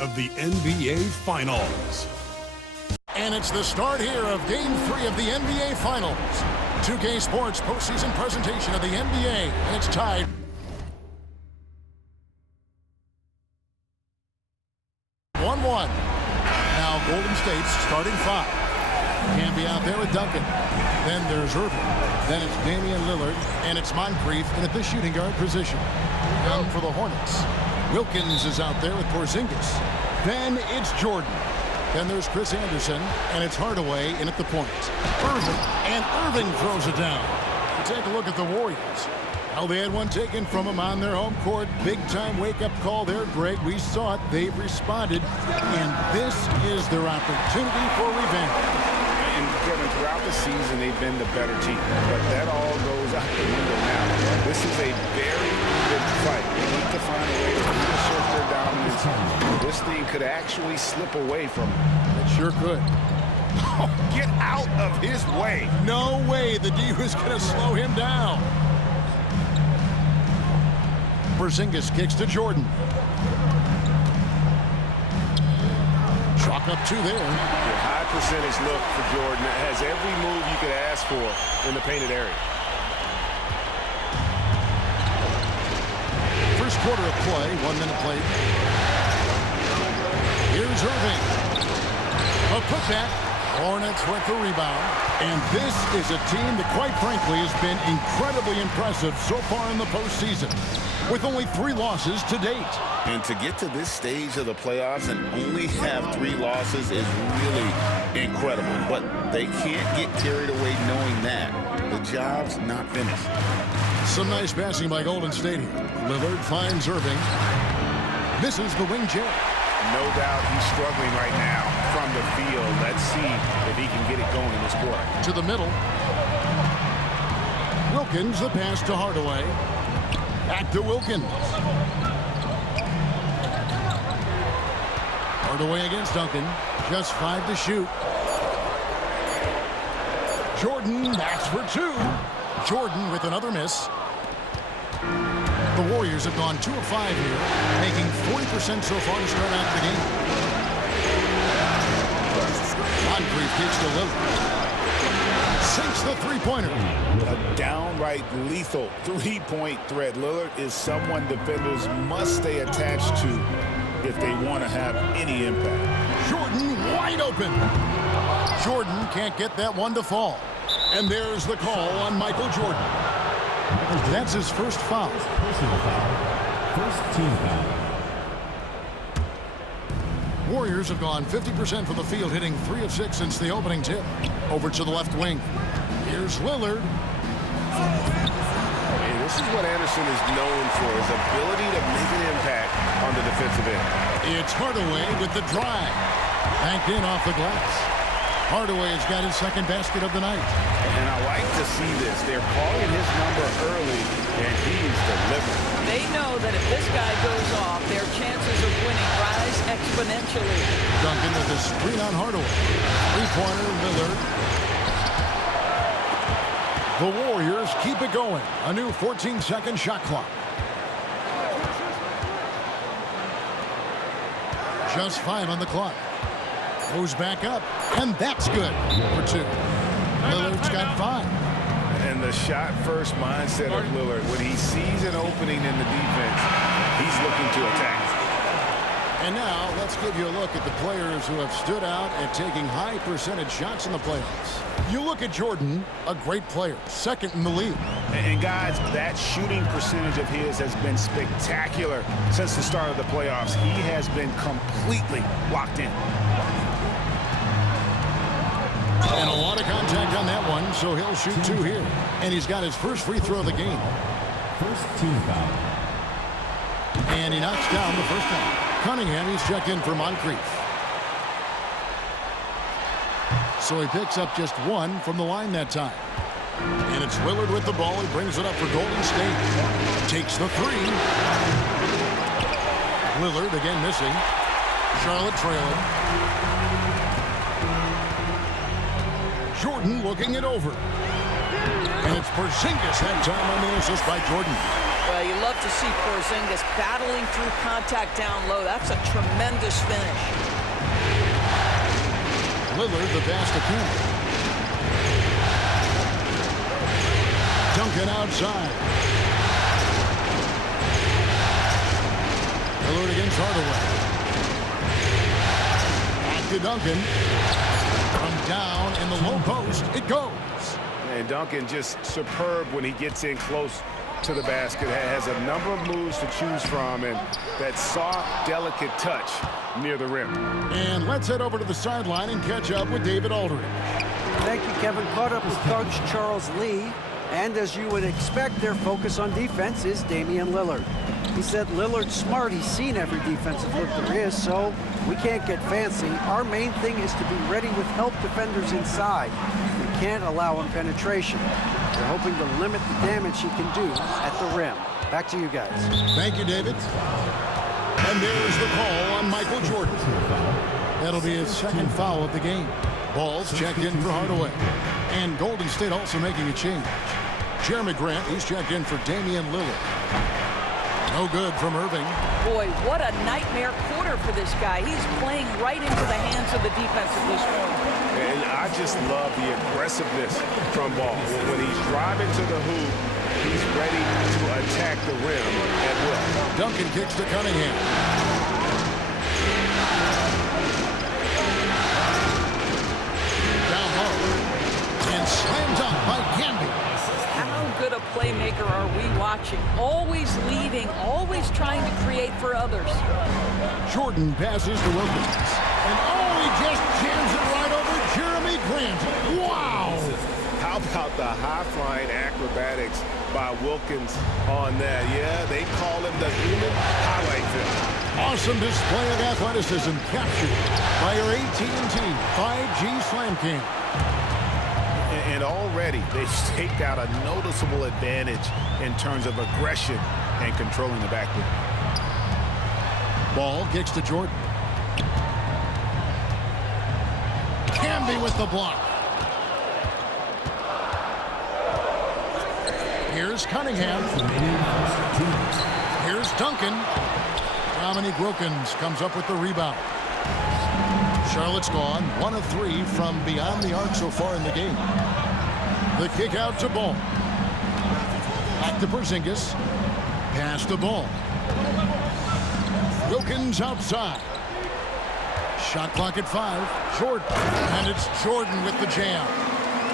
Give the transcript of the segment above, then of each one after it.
of the NBA Finals. And it's the start here of Game 3 of the NBA Finals. 2K Sports postseason presentation of the NBA. And it's tied. Now Golden State's starting 5. Can be out there with Duncan. Then there's Irving. Then it's Damian Lillard. And it's Moncrief in at the shooting guard position. Young for the Hornets. Wilkins is out there with Porzingis. Then it's Jordan. Then there's Chris Anderson. And it's Hardaway in at the point. Irving. And Irving throws it down. Take a look at the Warriors. Well, they had one taken from them on their home court. Big-time wake-up call there, Greg. We saw it. They've responded. And this is their opportunity for revenge. And Kevin, throughout the season, they've been the better team. But that all goes out the window now. This is a very good fight. They need to find a way to reassert their dominance. This thing could actually slip away from them. It sure could. Oh, get out of his way. No way the D was going to slow him down. Porzingis kicks to Jordan. Chalk up 2 there. A high percentage look for Jordan. It has every move you could ask for in the painted area. First quarter of play, 1 minute played. Here's Irving. A putback. Hornets with the rebound. And this is a team that, quite frankly, has been incredibly impressive so far in the postseason, with only 3 losses to date. And to get to this stage of the playoffs and only have 3 losses is really incredible. But they can't get carried away knowing that. The job's not finished. Some nice passing by Golden State here. Lillard finds Irving. Misses the wing jab. No doubt he's struggling right now from the field. Let's see if he can get it going in this quarter. To the middle. Wilkins, the pass to Hardaway. Back to Wilkins. Hardaway against Duncan. Just 5 to shoot. Jordan, that's for 2. Jordan with another miss. The Warriors have gone 2 of 5 here, making 40% so far to start out the game. Moncrief kicks to Lillard. Sinks the three-pointer. A downright lethal three-point threat. Lillard is someone defenders must stay attached to if they want to have any impact. Jordan wide open. Jordan can't get that one to fall. And there's the call on Michael Jordan. That's his first foul. Personal foul. First team foul. Warriors have gone 50% from the field, hitting 3 of 6 since the opening tip. Over to the left wing. Here's Lillard. Hey, this is what Anderson is known for, his ability to make an impact on the defensive end. It's Hardaway with the drive. Banked in off the glass. Hardaway has got his second basket of the night. And I like to see this. They're calling his number early, and he's delivering. They know that if this guy goes off, their chances of winning rise exponentially. Duncan with a screen on Hardaway. Three-pointer, Lillard. The Warriors keep it going. A new 14-second shot clock. Just 5 on the clock. Goes back up, and that's good for 2. Lillard's got 5. And the shot-first mindset of Lillard, when he sees an opening in the defense, he's looking to attack. And now let's give you a look at the players who have stood out at taking high percentage shots in the playoffs. You look at Jordan, a great player, second in the league. And guys, that shooting percentage of his has been spectacular since the start of the playoffs. He has been completely locked in. And a lot of contact on that one, so he'll shoot 2 here. And he's got his first free throw of the game. First team foul. And he knocks down the first one. Cunningham, he's checked in for Moncrief. So he picks up just 1 from the line that time. And it's Lillard with the ball. He brings it up for Golden State. Takes the 3. Lillard again missing. Charlotte trailing. Jordan looking it over. And it's Porzingis that time on the assist by Jordan. Well, you love to see Porzingis battling through contact down low. That's a tremendous finish. Lillard the pass to Campbell. Duncan outside. Lillard against Hardaway. Back to Duncan. From down in the low post, it goes. And Duncan just superb when he gets in close to the basket. Has a number of moves to choose from, and that soft, delicate touch near the rim. And let's head over to the sideline and catch up with David Aldridge. Thank you, Kevin. Caught up with Coach Charles Lee. And as you would expect, their focus on defense is Damian Lillard. He said Lillard's smart. He's seen every defensive look there is, so we can't get fancy. Our main thing is to be ready with help defenders inside. We can't allow him penetration. We're hoping to limit the damage he can do at the rim. Back to you guys. Thank you, David. And there's the call on Michael Jordan. That'll be his second foul of the game. Ball's checked in for Hardaway. And Golden State also making a change. Jeremy Grant, he's checked in for Damian Lillard. No good from Irving. Boy, what a nightmare quarter for this guy. He's playing right into the hands of the defense at this point. And I just love the aggressiveness from Ball. When he's driving to the hoop, he's ready to attack the rim at will. Duncan kicks to Cunningham. Down low. And slam dunk by Camby. How good a playmaker are we watching? Always leading, always trying to create for others. Jordan passes to Wilkins. And oh, he just jams it right over Jeremy Grant. Wow! How about the high-flying acrobatics by Wilkins on that? Yeah, they call him the human highlight film. Awesome display of athleticism captured by our AT&T 5G Slam Cam. And already they've staked out a noticeable advantage in terms of aggression and controlling the backcourt. Ball kicks to Jordan. Camby with the block. Here's Cunningham. Here's Duncan. Dominique Wilkins comes up with the rebound. Charlotte's gone 1 of 3 from beyond the arc so far in the game. The kick out to Ball. Back to Porzingis. Pass to Ball. Wilkins outside. Shot clock at 5. Jordan. And it's Jordan with the jam.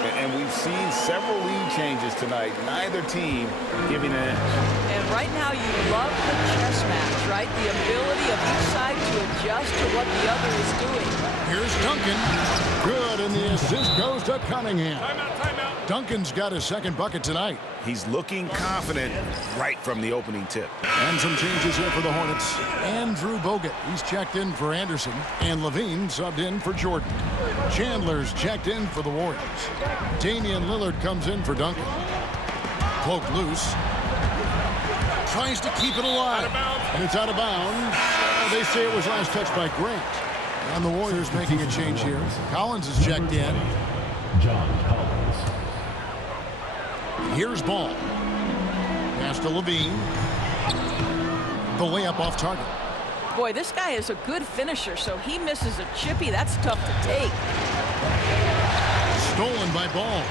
And we've seen several lead changes tonight. Neither team giving an edge. And right now you love the chess match, right? The ability of each side to adjust to what the other is doing. Here's Duncan. Good, and the assist goes to Cunningham. Timeout. Duncan's got his second bucket tonight. He's looking confident right from the opening tip. And some changes here for the Hornets. Andrew Bogut, he's checked in for Anderson. And Levine subbed in for Jordan. Chandler's checked in for the Warriors. Damian Lillard comes in for Duncan. Poked loose. Tries to keep it alive. And it's out of bounds. They say it was last touched by Grant. And the Warriors making a change here. Collins is checked in. John Collins. Here's Ball. Pass to Levine. The layup off target. Boy, this guy is a good finisher, so he misses a chippy. That's tough to take. Stolen by Ball.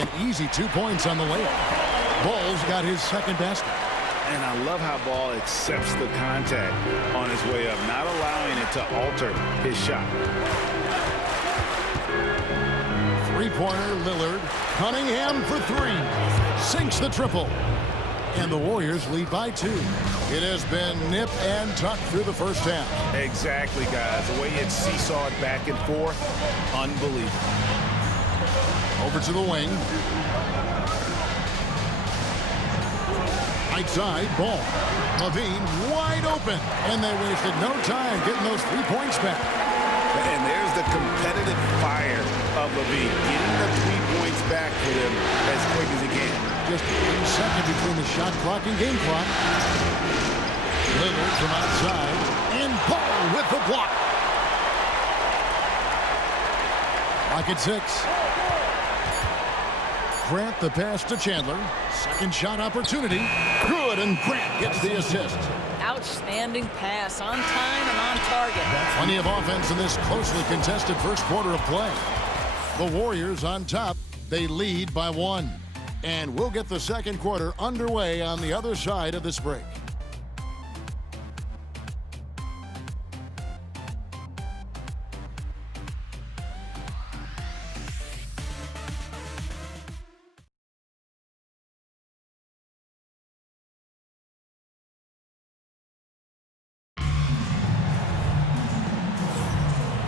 An easy 2 points on the layup. Ball's got his second basket. And I love how Ball accepts the contact on his way up, not allowing it to alter his shot. Three-pointer, Lillard. Cunningham for 3. Sinks the triple. And the Warriors lead by 2. It has been nip and tuck through the first half. Exactly, guys. The way it's seesawed back and forth, unbelievable. Over to the wing. Right side, Ball. Levine wide open. And they wasted no time getting those 3 points back. And there's the competitive fire of Levine, getting the 3 points back for them as quick as he can. Just 1 second between the shot clock and game clock. Lillard from outside. And Ball with the block. Pocket 6. Grant the pass to Chandler. Second shot opportunity. Good, and Grant gets the assist. Outstanding pass, on time and on target. Plenty of offense in this closely contested first quarter of play. The Warriors on top. They lead by 1. And we'll get the second quarter underway on the other side of this break.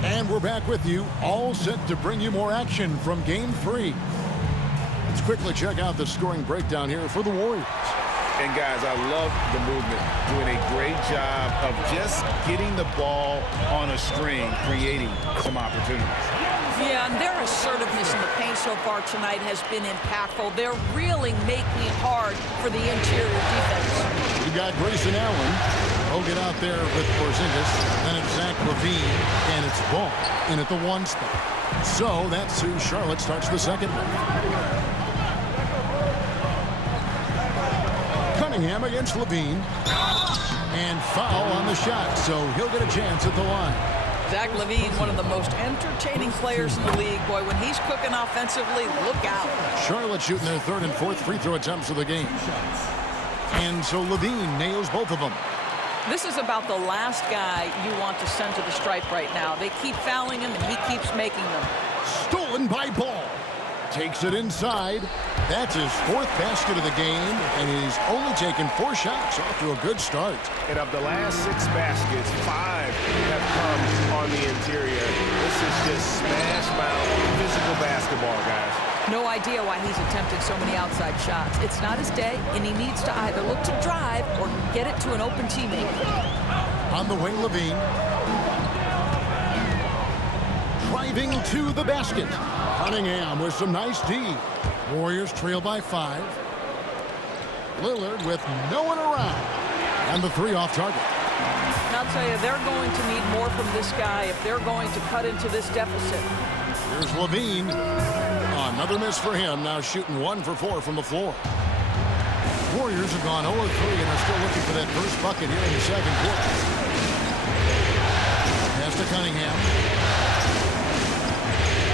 And we're back with you, all set to bring you more action from Game 3. Let's quickly check out the scoring breakdown here for the Warriors. And guys, I love the movement. Doing a great job of just getting the ball on a string, creating some opportunities. Yeah, and their assertiveness in the paint so far tonight has been impactful. They're really making it hard for the interior defense. We got Grayson Allen. He'll get out there with Porzingis. Then it's Zach LaVine, and it's Ball in at the 1 spot. So that's who Charlotte starts the second half. Cunningham against LaVine. And foul on the shot, so he'll get a chance at the line. Zach LaVine, one of the most entertaining players in the league. Boy, when he's cooking offensively, look out. Charlotte shooting their 3rd and 4th free throw attempts of the game. And so LaVine nails both of them. This is about the last guy you want to send to the stripe right now. They keep fouling him, and he keeps making them. Stolen by Ball. Takes it inside. That's his 4th basket of the game, and he's only taken 4 shots. Off to a good start. And of the last 6 baskets, 5 have come on the interior. This is just smash mouth physical basketball, guys. No idea why he's attempting so many outside shots. It's not his day, and he needs to either look to drive or get it to an open teammate. On the wing, LaVine. Driving to the basket. Cunningham with some nice D. Warriors trail by 5. Lillard with no one around. And the 3 off target. And I'll tell you, they're going to need more from this guy if they're going to cut into this deficit. Here's LaVine. Another miss for him. Now shooting 1 for 4 from the floor. Warriors have gone 0-3 and are still looking for that first bucket here in the second quarter. Pass to Cunningham.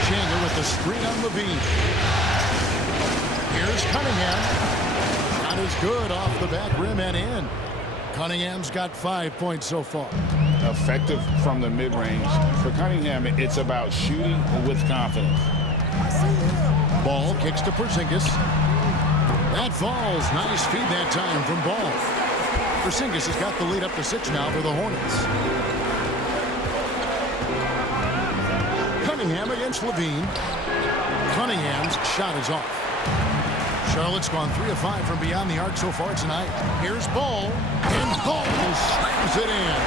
Chandler with the screen on LaVine. Here's Cunningham. Not as good off the back rim and in. Cunningham's got 5 points so far. Effective from the mid-range. For Cunningham, it's about shooting with confidence. Ball kicks to Porzingis. That falls. Nice feed that time from Ball. Porzingis has got the lead up to 6 now for the Hornets. Cunningham against LaVine. Cunningham's shot is off. Charlotte's gone 3 of 5 from beyond the arc so far tonight. Here's Ball. And Ball slams it in.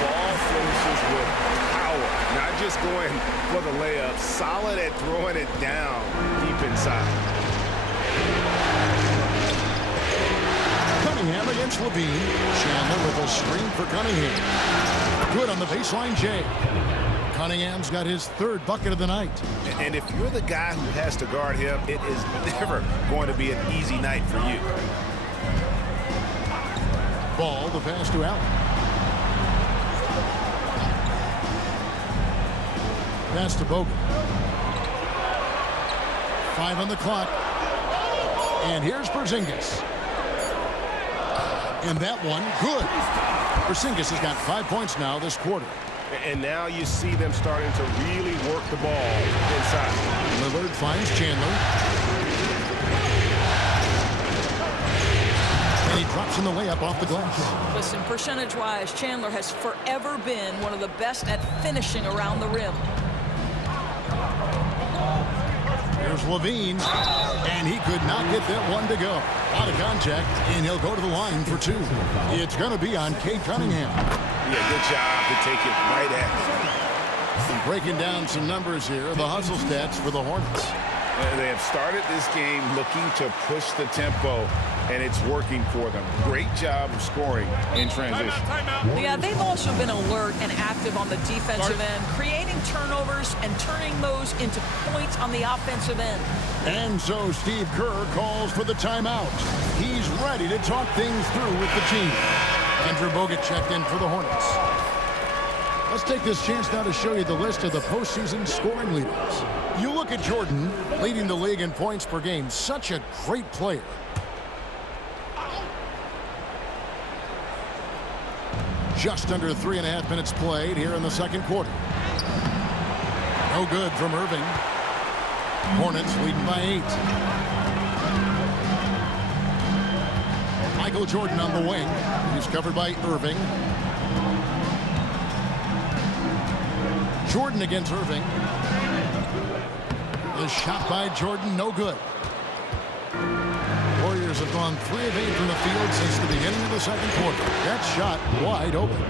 Ball finishes with power. Not just going for the layup. Solid at throwing it down deep inside. Cunningham against LaVine. Chandler with a screen for Cunningham. Good on the baseline, Jay. Cunningham's got his 3rd bucket of the night. And if you're the guy who has to guard him, it is never going to be an easy night for you. Ball, the pass to Allen. Pass to Bogut. 5 on the clock. And here's Porzingis. And that one, good. Porzingis has got 5 points now this quarter. And now you see them starting to really work the ball inside. Lillard finds Chandler. And he drops in the layup off the glass. Listen, percentage-wise, Chandler has forever been one of the best at finishing around the rim. Here's LaVine. And he could not get that one to go. Out of contact, and he'll go to the line for 2. It's going to be on Cade Cunningham. Yeah, good job to take it right at him. And breaking down some numbers here, the hustle stats for the Hornets. They have started this game looking to push the tempo and it's working for them. Great job of scoring in transition. Yeah, they've also been alert and active on the defensive end, creating turnovers and turning those into points on the offensive end. And so Steve Kerr calls for the timeout. He's ready to talk things through with the team. Andrew Bogut checked in for the Hornets. Let's take this chance now to show you the list of the postseason scoring leaders. You look at Jordan, leading the league in points per game. Such a great player. Just under 3.5 minutes played here in the second quarter. No good from Irving. Hornets leading by 8. Michael Jordan on the wing. He's covered by Irving. Jordan against Irving. The shot by Jordan, no good. Warriors have gone 3 of 8 from the field since the beginning of the second quarter. That shot wide open.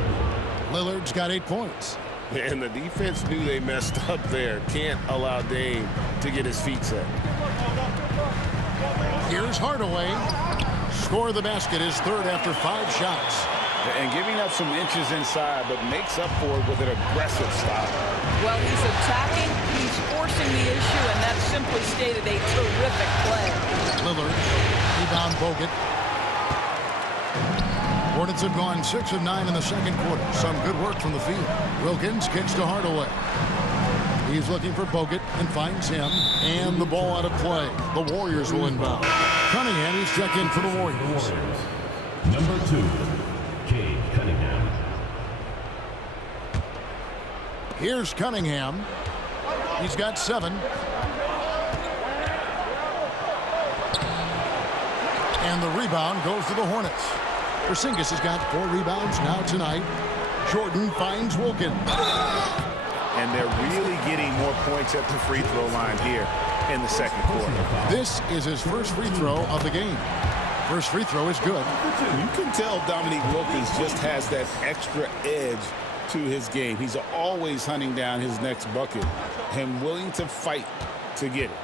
Lillard's got 8 points. And the defense knew they messed up there. Can't allow Dame to get his feet set. Here's Hardaway. Score the basket, his third after 5 shots. And giving up some inches inside, but makes up for it with an aggressive style. Well, he's attacking, he's forcing the issue, and that's simply stated a terrific play. Lillard, rebound Bogut. Hornets have gone 6 of 9 in the second quarter. Some good work from the field. Wilkins kicks to Hardaway. He's looking for Bogut and finds him. And the ball out of play. The Warriors will inbound. Cunningham, he's checked in for the Warriors. Number 2, Cade Cunningham. Here's Cunningham. He's got 7. And the rebound goes to the Hornets. Porzingis has got 4 rebounds now tonight. Jordan finds Wilkins. And they're really getting more points at the free throw line here in the second quarter. This is his first free throw of the game. First free throw is good. You can tell Dominique Wilkins just has that extra edge to his game. He's always hunting down his next bucket and willing to fight to get it.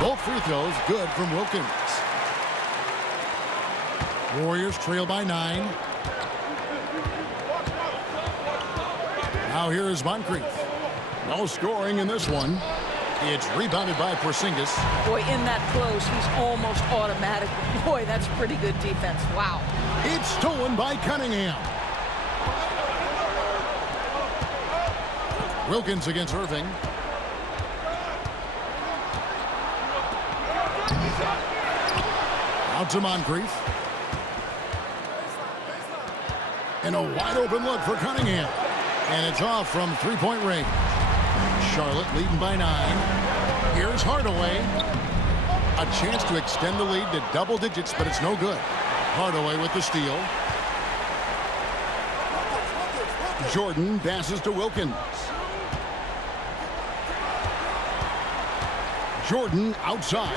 Both free throws good from Wilkins. Warriors trail by 9. Now here is Moncrief. No scoring in this one. It's rebounded by Porzingis. Boy, in that close, he's almost automatic. Boy, that's pretty good defense. Wow. It's stolen by Cunningham. Wilkins against Irving. Out to Moncrief. And a wide open look for Cunningham. And it's off from 3-point range. Charlotte leading by 9. Here's Hardaway. A chance to extend the lead to double digits, but it's no good. Hardaway with the steal. Jordan passes to Wilkins. Jordan outside.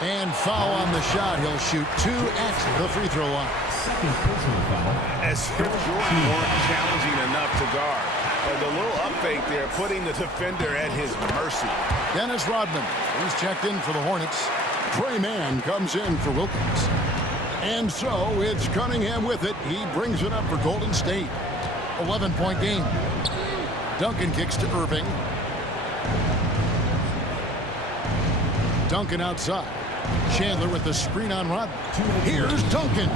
And foul on the shot. He'll shoot 2 at the free throw line. As if Jordan weren't challenging enough to guard. The little up fake there, putting the defender at his mercy. Dennis Rodman, he's checked in for the Hornets. Trey Mann comes in for Wilkins. And so it's Cunningham with it. He brings it up for Golden State. 11-point game. Duncan kicks to Irving. Duncan outside. Chandler with the screen on Rodman. Here's Duncan.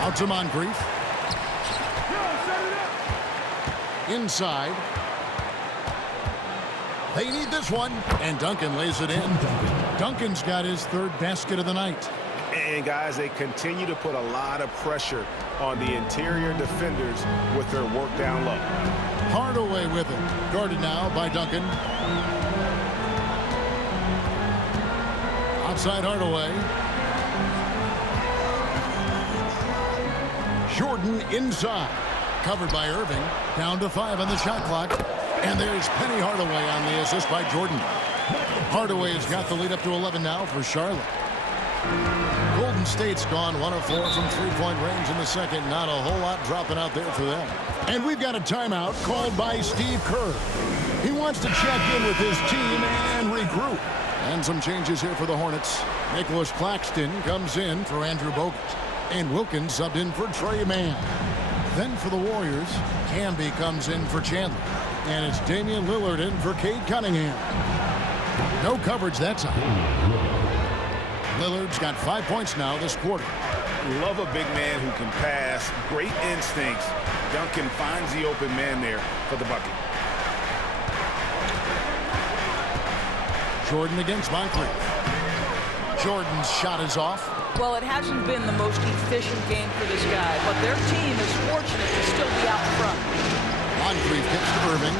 Out to Moncrief. Inside. They need this one. And Duncan lays it in. Duncan's got his 3rd basket of the night. And guys, they continue to put a lot of pressure on the interior defenders with their work down low. Hardaway with it. Guarded now by Duncan. Outside Hardaway. Jordan inside. Covered by Irving. Down to 5 on the shot clock. And there's Penny Hardaway on the assist by Jordan. Hardaway has got the lead up to 11 now for Charlotte. Golden Golden State's gone 1 of 4 from three-point range in the second. Not a whole lot dropping out there for them. And we've got a timeout called by Steve Kerr. He wants to check in with his team and regroup. And some changes here for the Hornets. Nicholas Claxton comes in for Andrew Bogut. And Wilkins subbed in for Trey Mann. Then for the Warriors, Camby comes in for Chandler. And it's Damian Lillard in for Cade Cunningham. No coverage that time. Lillard's got 5 points now this quarter. Love a big man who can pass. Great instincts. Duncan finds the open man there for the bucket. Jordan against Moncrief. Jordan's shot is off. Well, it hasn't been the most efficient game for this guy, but their team is fortunate to still be out front. Moncrief kicks to Irving.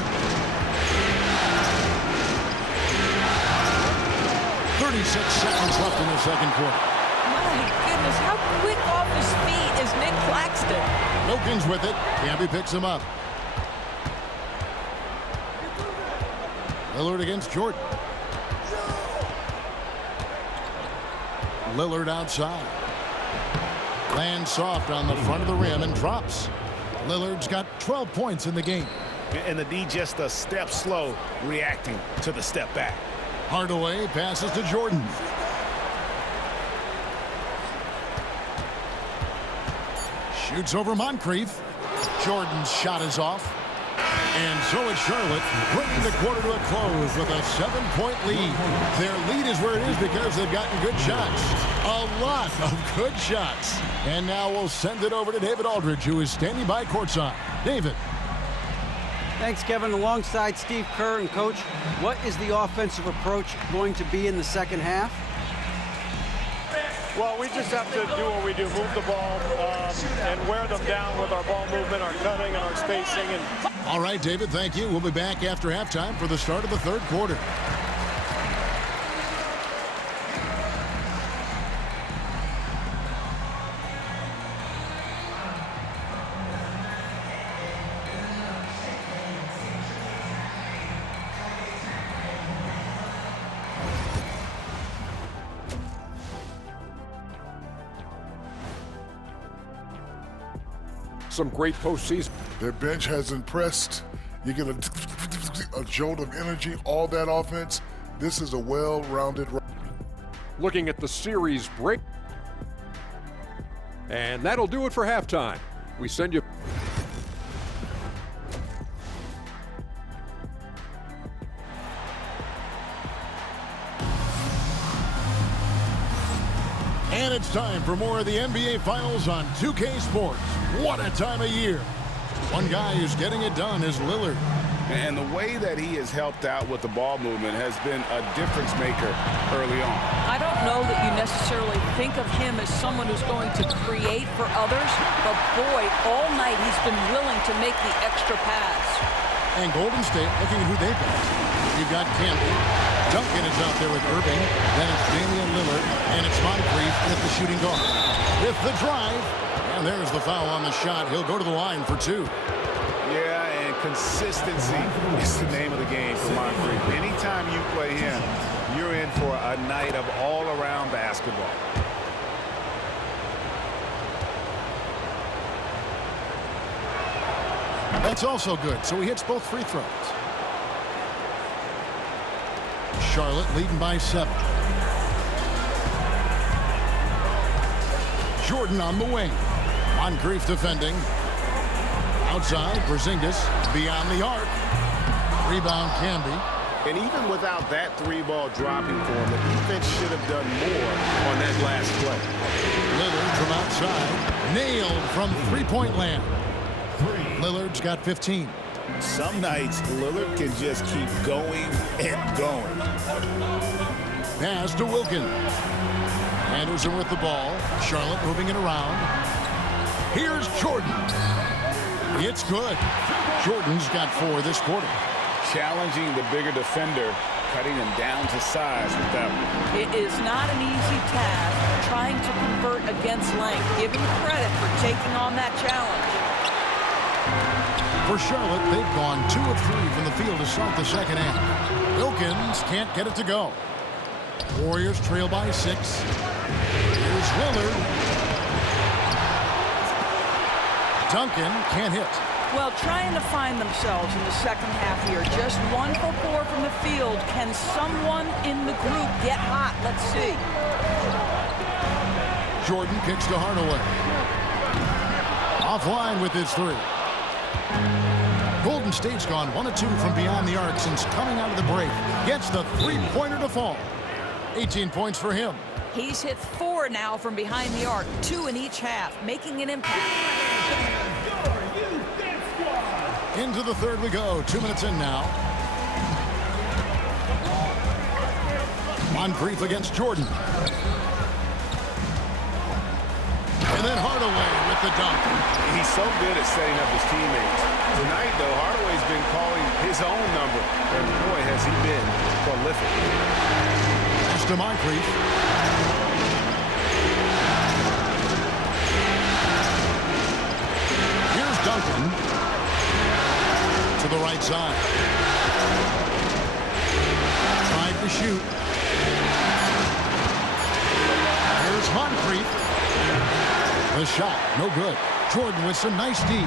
36 seconds left in the second quarter. My goodness, how quick off his feet is Nick Claxton? Wilkins with it. Camby picks him up. Lillard against Jordan. Lillard outside. Lands soft on the front of the rim and drops. Lillard's got 12 points in the game. And the D just a step slow reacting to the step back. Hardaway passes to Jordan. Shoots over Moncrief. Jordan's shot is off. And so it's Charlotte bringing the quarter to a close with a 7-point lead. Their lead is where it is because they've gotten good shots. A lot of good shots. And now we'll send it over to David Aldridge, who is standing by courtside. David. Thanks, Kevin. Alongside Steve Kerr and Coach, what is the offensive approach going to be in the second half? Well, we just have to do what we do, move the ball and wear them down with our ball movement, our cutting, and our spacing. All right, David, thank you. We'll be back after halftime for the start of the third quarter. Some great postseason. Their bench has impressed. You get a jolt of energy, all that offense. This is a well-rounded. Looking at the series break. And that'll do it for halftime. We send you. And it's time for more of the NBA Finals on 2K Sports. What a time of year. One guy who's getting it done is Lillard. And the way that he has helped out with the ball movement has been a difference maker early on. I don't know that you necessarily think of him as someone who's going to create for others, but boy, all night he's been willing to make the extra pass. And Golden State looking at who they've got. You've got Camby. Duncan is out there with Irving. Then it's Damian Lillard. And it's Moncrief with the shooting guard. With the drive. And there's the foul on the shot. He'll go to the line for 2. Yeah, and consistency is the name of the game for Moncrief. Anytime you play him, you're in for a night of all-around basketball. That's also good. So he hits both free throws. Charlotte leading by 7. Jordan on the wing. Moncrief defending. Outside, Porzingis beyond the arc. Rebound, Camby. And even without that 3-ball dropping for him, the defense should have done more on that last play. Lillard from outside. Nailed from three-point land. Lillard's got 15. Some nights, Lillard can just keep going and going. Pass to Wilkins. Anderson with the ball. Charlotte moving it around. Here's Jordan. It's good. Jordan's got 4 this quarter. Challenging the bigger defender, cutting him down to size with that one. It is not an easy task trying to convert against length. Give him credit for taking on that challenge. For Charlotte, they've gone 2 of 3 from the field to start the second half. Wilkins can't get it to go. Warriors trail by 6. Here's Lillard Duncan can't hit. Well, trying to find themselves in the second half here. Just 1 for 4 from the field. Can someone in the group get hot? Let's see. Jordan kicks to Hardaway. Offline with his 3. Golden State's gone 1 of 2 from beyond the arc since coming out of the break. Gets the 3-pointer to fall. 18 points for him. He's hit 4 now from behind the arc, 2 in each half, making an impact. Into the third we go. 2 minutes in now. Moncrief against Jordan. And then Hardaway with the dunk. He's so good at setting up his teammates. Tonight, though, Hardaway's been calling his own number. And boy, has he been prolific. Pass to Moncrief. Here's Duncan. To the right side. Tried to shoot. Here's Moncrief. The shot, no good. Jordan with some nice D.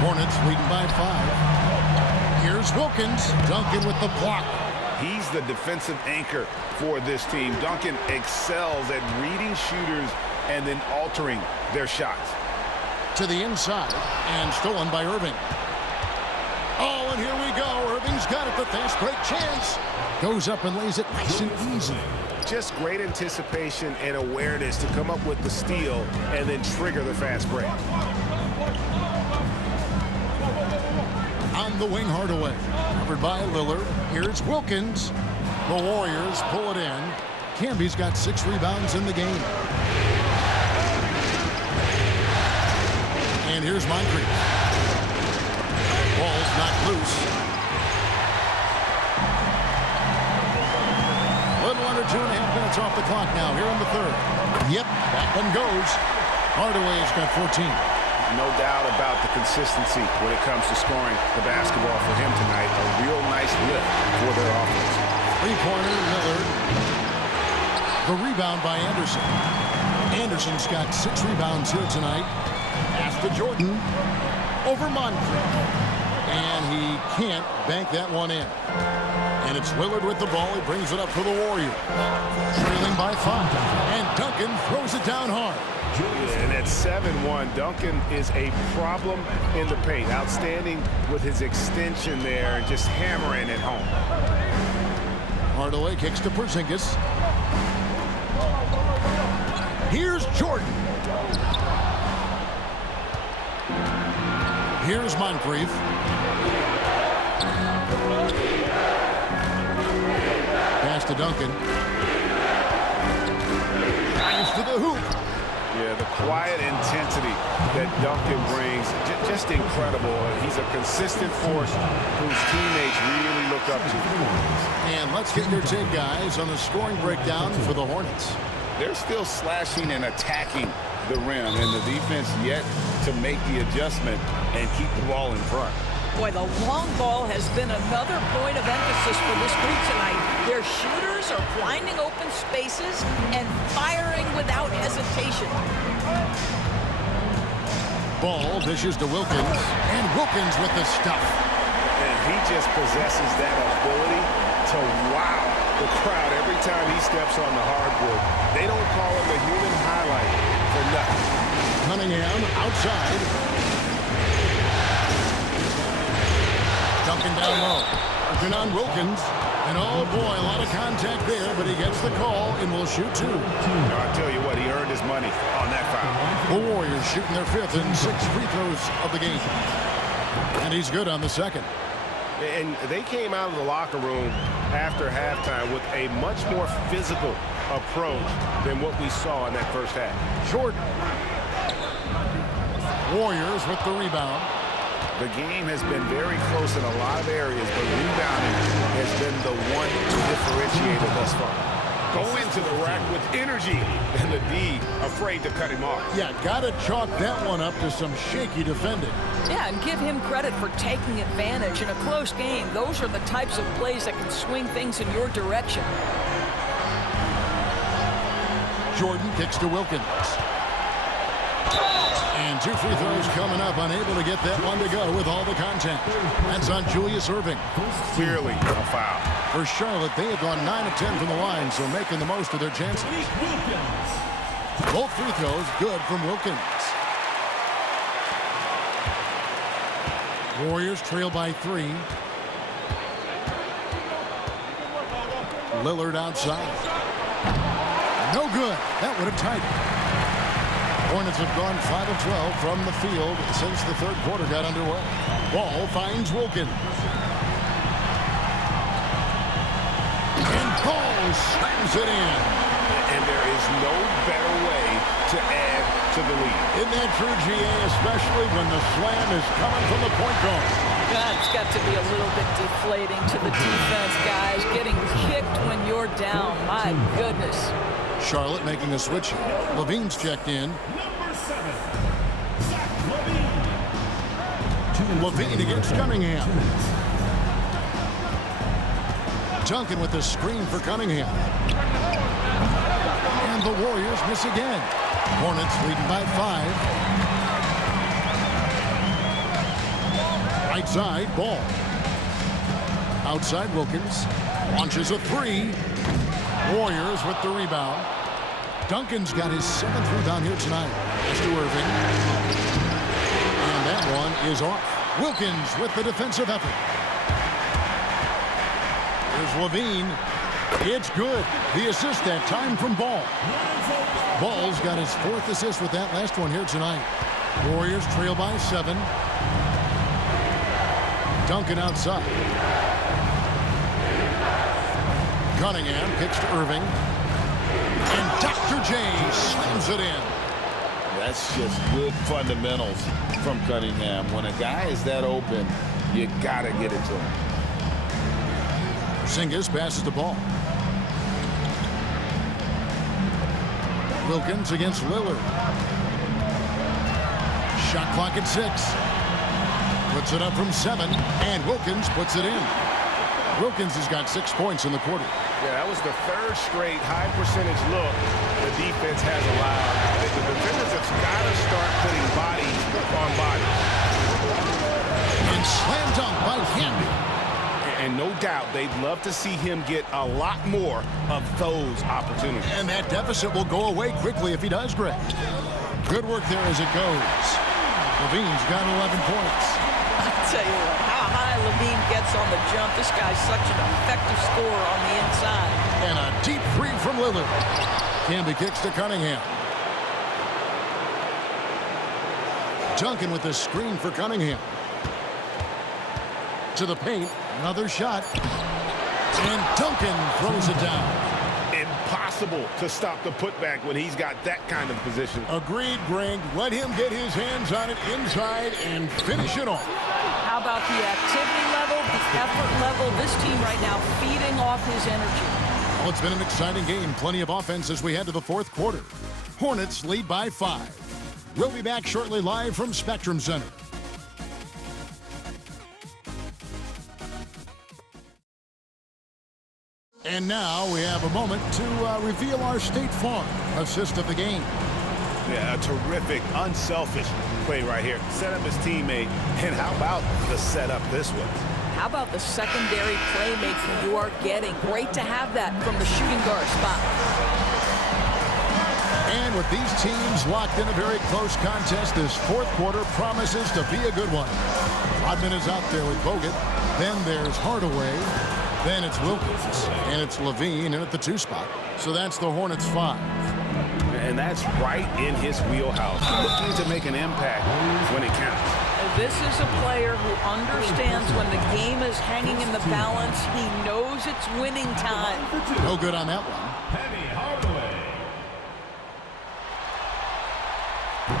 Hornets leading by 5. Here's Wilkins. Duncan with the block. He's the defensive anchor for this team. Duncan excels at reading shooters and then altering their shots. To the inside and stolen by Irving. Oh, and here we go. Irving's got it. The fast break chance. Goes up and lays it nice and easy. Just great anticipation and awareness to come up with the steal and then trigger the fast break. On the wing, Hardaway. Covered by Lillard. Here's Wilkins. The Warriors pull it in. Camby's got 6 rebounds in the game. And here's Moncrief. Ball's knocked loose. Little under 2.5 minutes off the clock now here in the third. Yep, that one goes. Hardaway's got 14. No doubt about the consistency when it comes to scoring the basketball for him tonight. A real nice lift for their offense. 3-pointer, Lillard. The rebound by Anderson. Anderson's got 6 rebounds here tonight. Pass to Jordan. Over Moncrief. And he can't bank that one in. And it's Lillard with the ball. He brings it up for the Warriors. Trailing by 5. And Duncan throws it down hard. And at 7-1, Duncan is a problem in the paint. Outstanding with his extension there and just hammering it home. Hardaway kicks to Porzingis. Here's Jordan. Here's Moncrief. Pass to Duncan. Drives to the hoop. Yeah, the quiet intensity that Duncan brings, just incredible. He's a consistent force whose teammates really look up to. And let's get your take, guys, on the scoring breakdown for the Hornets. They're still slashing and attacking the rim, and the defense yet to make the adjustment and keep the ball in front. Boy, the long ball has been another point of emphasis for this group tonight. Their shooters are finding open spaces and firing without hesitation. Ball dishes to Wilkins, and Wilkins with the stuff. And he just possesses that ability to wow the crowd every time he steps on the hardwood. They don't call him the human highlight for nothing. Cunningham outside. Duncan down low. Working on Wilkins. And oh boy, a lot of contact there, but he gets the call and will shoot 2. I'll tell you what, he earned his money on that foul. The Warriors shooting their 5th and 6th free throws of the game. And he's good on the 2nd. And they came out of the locker room after halftime with a much more physical approach than what we saw in that first half. Jordan. Warriors with the rebound. The game has been very close in a lot of areas, but rebounding has been the one differentiator thus far. Go into the rack with energy, and the D afraid to cut him off. Yeah, gotta chalk that one up to some shaky defending. Yeah, and give him credit for taking advantage in a close game. Those are the types of plays that can swing things in your direction. Jordan kicks to Wilkins. And 2 free throws coming up, unable to get that one to go with all the contact. That's on Julius Erving. Clearly a foul. For Charlotte, they have gone 9 of 10 from the line, so making the most of their chances. Both free throws good from Wilkins. Warriors trail by 3. Lillard outside. No good. That would have tied it. Hornets have gone 5 of 12 from the field since the third quarter got underway. Ball finds Wilkins. And Ball slams it in. And there is no better way to add to the lead. Isn't that true, GA, especially when the slam is coming from the point guard? It's got to be a little bit deflating to the defense, guys. Getting kicked when you're down. My goodness. Charlotte making a switch here. Levine's checked in. Levine against Cunningham. Duncan with the screen for Cunningham. And the Warriors miss again. Hornets leading by 5. Right side, Ball. Outside, Wilkins. Launches a 3. Warriors with the rebound. Duncan's got his 7th rebound here tonight. As to Irving. And that one is off. Wilkins with the defensive effort. Here's Levine. It's good. The assist that time from Ball. Ball's got his 4th assist with that last one here tonight. Warriors trail by 7. Duncan outside. Cunningham kicks to Irving. And Dr. J slams it in. That's just good fundamentals from Cunningham. When a guy is that open, you gotta get it to him. Porzingis passes the ball. Wilkins against Lillard. Shot clock at 6. Puts it up from 7, and Wilkins puts it in. Wilkins has got 6 points in the quarter. Yeah, that was the 3rd straight high percentage look the defense has allowed. The defenders have got to start putting bodies on bodies. And slam dunk by Camby. And no doubt they'd love to see him get a lot more of those opportunities. And that deficit will go away quickly if he does, Greg. Good work there as it goes. Levine's got 11 points. I tell you what, how high Levine gets on the jump. This guy's such an effective scorer on the inside. And a deep 3 from Lillard. Camby kicks to Cunningham. Duncan with the screen for Cunningham. To the paint. Another shot. And Duncan throws it down. Impossible to stop the putback when he's got that kind of position. Agreed, Greg. Let him get his hands on it inside and finish it off. How about the activity level, the effort level? This team right now feeding off his energy. Well, it's been an exciting game. Plenty of offense as we head to the 4th quarter. Hornets lead by 5. We'll be back shortly live from Spectrum Center. And now we have a moment to reveal our State Farm assist of the game. Yeah, a terrific, unselfish play right here. Set up his teammate. And how about the setup this was? How about the secondary playmaking you are getting? Great to have that from the shooting guard spot. And with these teams locked in a very close contest, this 4th quarter promises to be a good one. Rodman is out there with Bogut. Then there's Hardaway. Then it's Wilkins. And it's Levine in at the 2 spot. So that's the Hornets 5. And that's right in his wheelhouse. Looking to make an impact when it counts. This is a player who understands when the game is hanging in the balance. He knows it's winning time. No good on that one.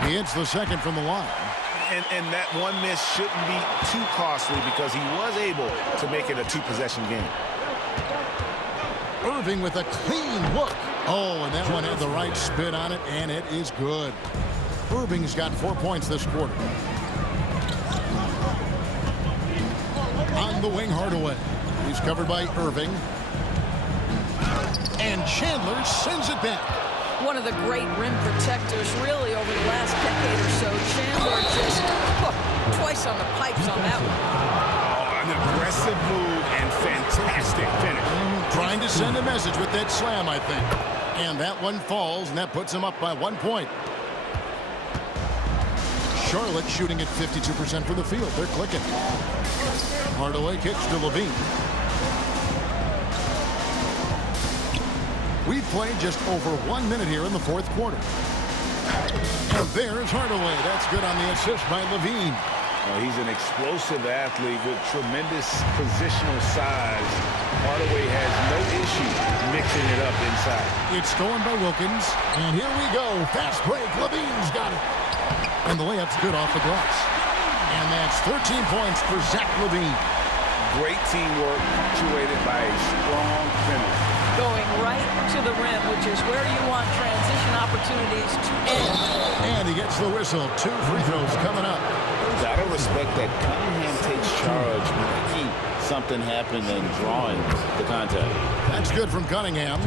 He hits the second from the line. And that one miss shouldn't be too costly because he was able to make it a 2-possession game. Irving with a clean look. Oh, and that one had the right spin on it, and it is good. Irving's got 4 points this quarter. On the wing, Hardaway. He's covered by Irving. And Chandler sends it back. One of the great rim protectors really over the last decade or so. Chandler just twice on the pipes on that one. Oh, an aggressive move and fantastic finish. Trying to send a message with that slam, I think. And that one falls, and that puts him up by 1 point. Charlotte shooting at 52% from the field. They're clicking. Hardaway kicks to Levine. We've played just over 1 minute here in the fourth quarter. And there's Hardaway. That's good on the assist by Levine. Well, he's an explosive athlete with tremendous positional size. Hardaway has no issue mixing it up inside. It's stolen by Wilkins. And here we go. Fast break. Levine's got it. And the layup's good off the glass. And that's 13 points for Zach Levine. Great teamwork punctuated by a strong finish. Going right to the rim, which is where you want transition opportunities to end. And he gets the whistle. 2 free throws coming up. Gotta respect that Cunningham takes charge, making something happen and drawing the contact. That's good from Cunningham.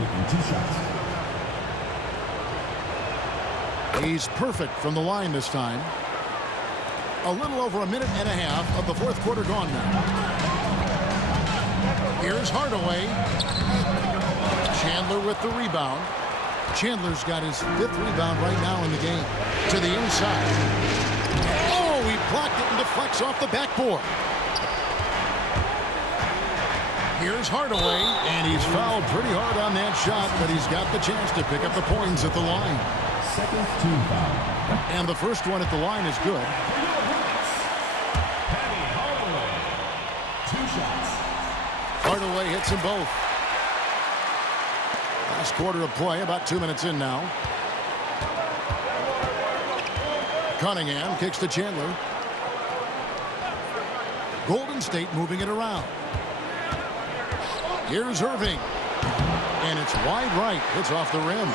He's perfect from the line this time. A little over 1.5 minutes of the fourth quarter gone now. Here's Hardaway. Chandler with the rebound. Chandler's got his 5th rebound right now in the game. To the inside. Oh, he blocked it and deflects off the backboard. Here's Hardaway, and he's fouled pretty hard on that shot, but he's got the chance to pick up the points at the line. Second team foul. And the first one at the line is good. Penny Hardaway. 2 shots. Hardaway hits them both. Last quarter of play, about 2 minutes in now. Cunningham kicks to Chandler. Golden State moving it around. Here's Irving. And it's wide right. It's off the rim.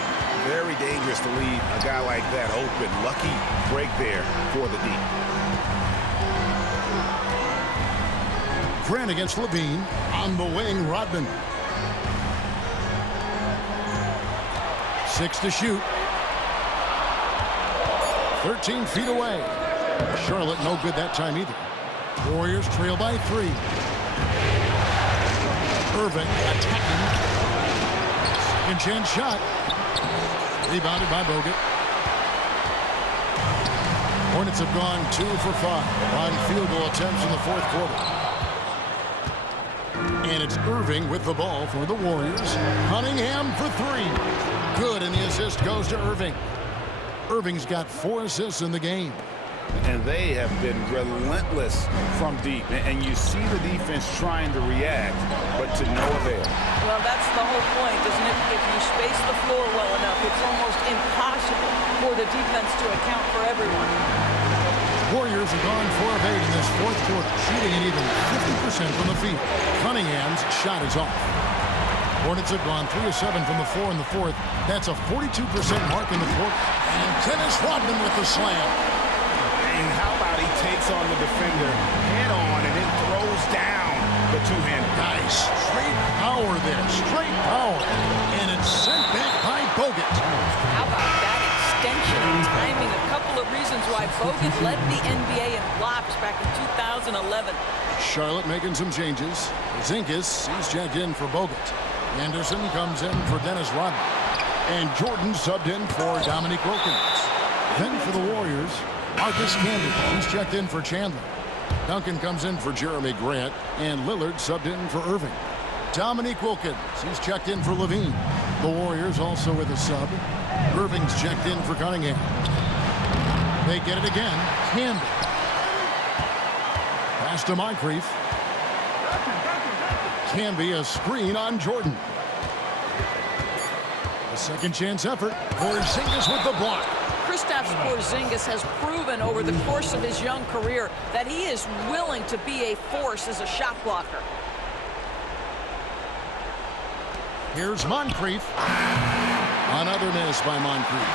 Very dangerous to leave a guy like that open. Lucky break there for the deep. Grant against Levine. On the wing, Rodman. 6 to shoot. 13 feet away. Charlotte no good that time either. Warriors trail by 3. Irving attacking. Second chance shot. Rebounded by Bogut. Hornets have gone 2 for 5 on field goal attempts in the fourth quarter. And it's Irving with the ball for the Warriors. Cunningham for 3. Good, and the assist goes to Irving. Irving's got 4 assists in the game. And they have been relentless from deep. And you see the defense trying to react, but to no avail. Well, that's the whole point, isn't it? If you space the floor well enough, it's almost impossible for the defense to account for everyone. Warriors have gone 4 of 8 in this fourth quarter, shooting an even 50% from the field. Cunningham's shot is off. Hornets have gone 3 of 7 from the floor in the fourth. That's a 42% mark in the fourth. And Dennis Rodman with the slam. And how about he takes on the defender head on and then throws down the two-hander. Nice. Straight power there. Straight power. And it's sent back by Bogut. How about that extension and timing? A couple of reasons why Bogut led the NBA in blocks back in 2011. Charlotte making some changes. Zinkis, he's checked in for Bogut. Anderson comes in for Dennis Rodman. And Jordan subbed in for Dominique Wilkins. Then for the Warriors, Marcus Camby, he's checked in for Chandler. Duncan comes in for Jeremy Grant. And Lillard subbed in for Irving. Dominique Wilkins, he's checked in for Levine. The Warriors also with a sub. Irving's checked in for Cunningham. They get it again. Camby. Pass to Moncrief. Camby, a screen on Jordan. A second chance effort. Porzingis with the block. Kristaps Porzingis has proven over the course of his young career that he is willing to be a force as a shot blocker. Here's Moncrief. Another miss by Moncrief.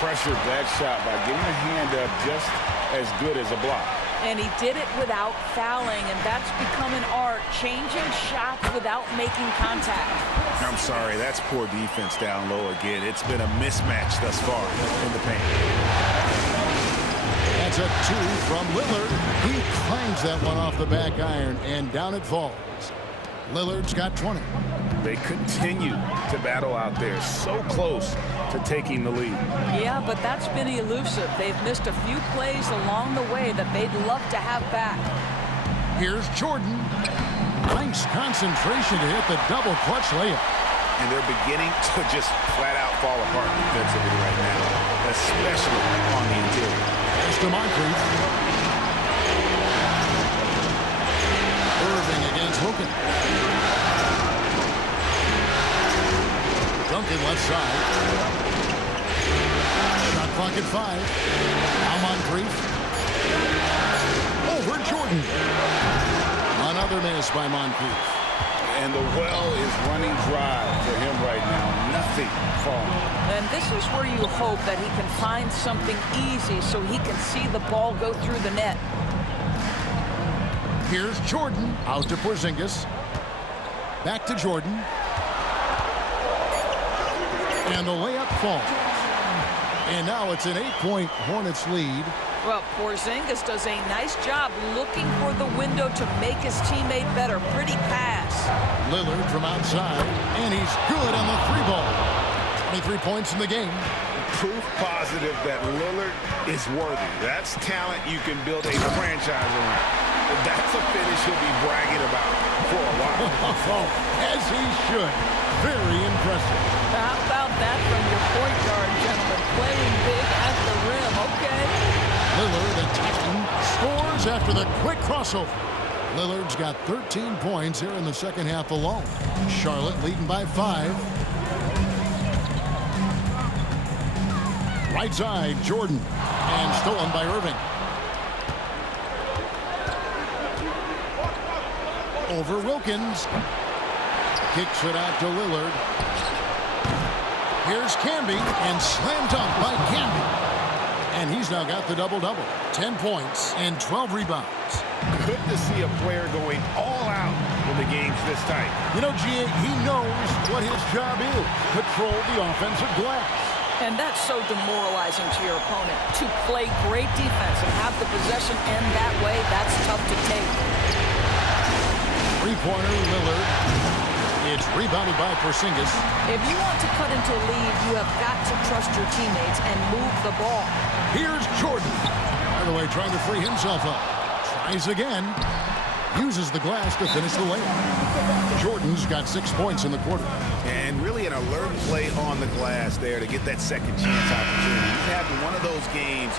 Pressured that shot by getting a hand up just as good as a block. And he did it without fouling, and that's become an art, changing shots without making contact. I'm sorry, that's poor defense down low again. It's been a mismatch thus far in the paint. That's a 2 from Lillard. He clangs that one off the back iron, and down it falls. Lillard's got 20. They continue to battle out there, so close to taking the lead. Yeah, but that's been elusive. They've missed a few plays along the way that they'd love to have back. Here's Jordan. Nice concentration to hit the double clutch layup. And they're beginning to just flat out fall apart defensively right now, especially on the interior. There's to Moncrief. Irving against Hooken. Duncan left side. Shot clock at 5. Now Moncrief. Over Jordan. Another miss by Moncrief. And the well is running dry for him right now. Nothing falling. And this is where you hope that he can find something easy so he can see the ball go through the net. Here's Jordan out to Porzingis. Back to Jordan. And the layup falls. And now it's an 8-point Hornets lead. Well, Porzingis does a nice job looking for the window to make his teammate better. Pretty pass. Lillard from outside, and he's good on the 3-ball. 23 points in the game. Proof positive that Lillard is worthy. That's talent you can build a franchise around. That's a finish he'll be bragging about for a while. As he should. Very impressive. How about that from your point guard, gentlemen? Playing big at the rim, okay. Lillard attacking, scores after the quick crossover. Lillard's got 13 points here in the second half alone. Charlotte leading by 5. Right side, Jordan. And stolen by Irving. Over Wilkins. Kicks it out to Lillard. Here's Camby, and slam dunk by Camby. And he's now got the double-double. 10 points and 12 rebounds. Good to see a player going all out when the game's this tight. You know, G.A., he knows what his job is. Control the offensive glass. And that's so demoralizing to your opponent. To play great defense and have the possession end that way, that's tough to take. Three-pointer, Lillard. It's rebounded by Porzingis. If you want to cut into a lead, you have got to trust your teammates and move the ball. Here's Jordan. By the way, trying to free himself up. Tries again. Uses the glass to finish the layup. Jordan's got 6 points in the quarter. And really an alert play on the glass there to get that second chance opportunity. He's having one of those games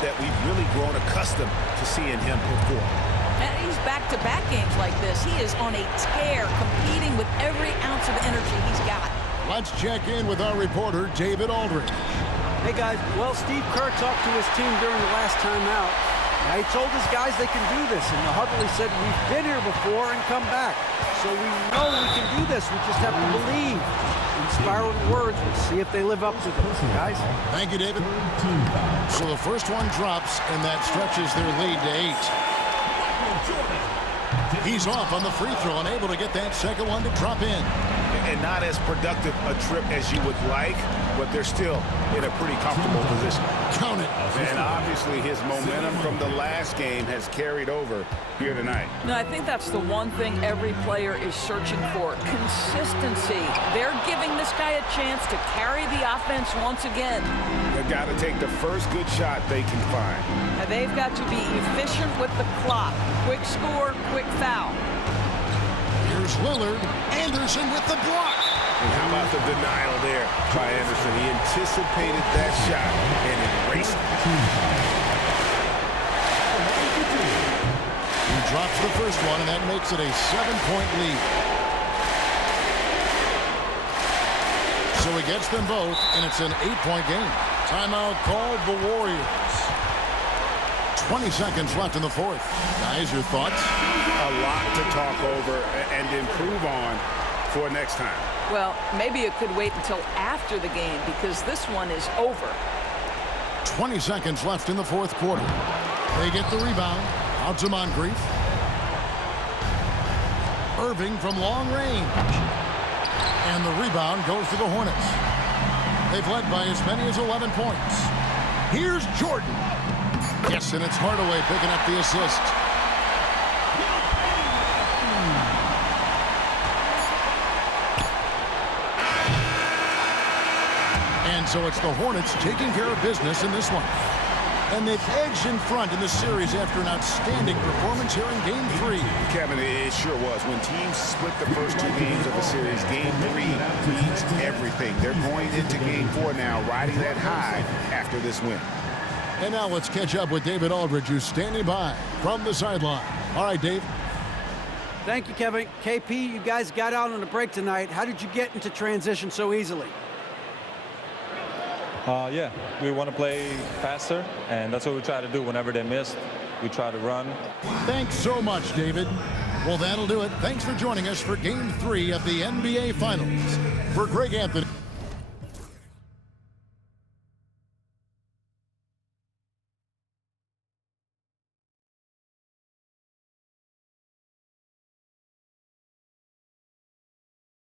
that we've really grown accustomed to seeing him put forth. And he's back-to-back games like this. He is on a tear, competing with every ounce of energy he's got. Let's check in with our reporter, David Aldridge. Hey, guys. Well, Steve Kerr talked to his team during the last time out. Now, he told his guys they can do this. In the huddle, he said, we've been here before and come back. So we know we can do this. We just have to believe. Inspiring words. We'll see if they live up to this, guys. Thank you, David. So the first one drops, and that stretches their lead to 8. He's off on the free throw, unable to get that second one to drop in. And not as productive a trip as you would like, but they're still in a pretty comfortable position. Count it. And obviously his momentum from the last game has carried over here tonight. No, I think that's the one thing every player is searching for. Consistency. They're giving this guy a chance to carry the offense once again. They've got to take the first good shot they can find. And they've got to be efficient with the clock. Quick score, quick foul. Here's Lillard. Anderson with the block. And how about the denial there by Anderson? He anticipated that shot and erased it. He drops the first one, and that makes it a 7-point lead. So he gets them both, and it's an 8-point game. Timeout called the Warriors. 20 seconds left in the fourth. Guys, your thoughts? A lot to talk over and improve on for next time. Well, maybe it could wait until after the game because this one is over. 20 seconds left in the fourth quarter. They get the rebound. Out to Moncrief. Irving from long range. And the rebound goes to the Hornets. They've led by as many as 11 points. Here's Jordan. Yes, and it's Hardaway picking up the assist. And so it's the Hornets taking care of business in this one. And they've edged in front in the series after an outstanding performance here in Game 3. Kevin, it sure was. When teams split the first 2 games of the series, Game 3 means everything. They're going into Game 4 now, riding that high after this win. And now let's catch up with David Aldridge, who's standing by from the sideline. All right, Dave. Thank you, Kevin. KP, you guys got out on a break tonight. How did you get into transition so easily? Yeah, we want to play faster, and that's what we try to do whenever they miss. We try to run. Thanks so much, David. Well, that'll do it. Thanks for joining us for Game 3 of the NBA Finals. For Greg Anthony.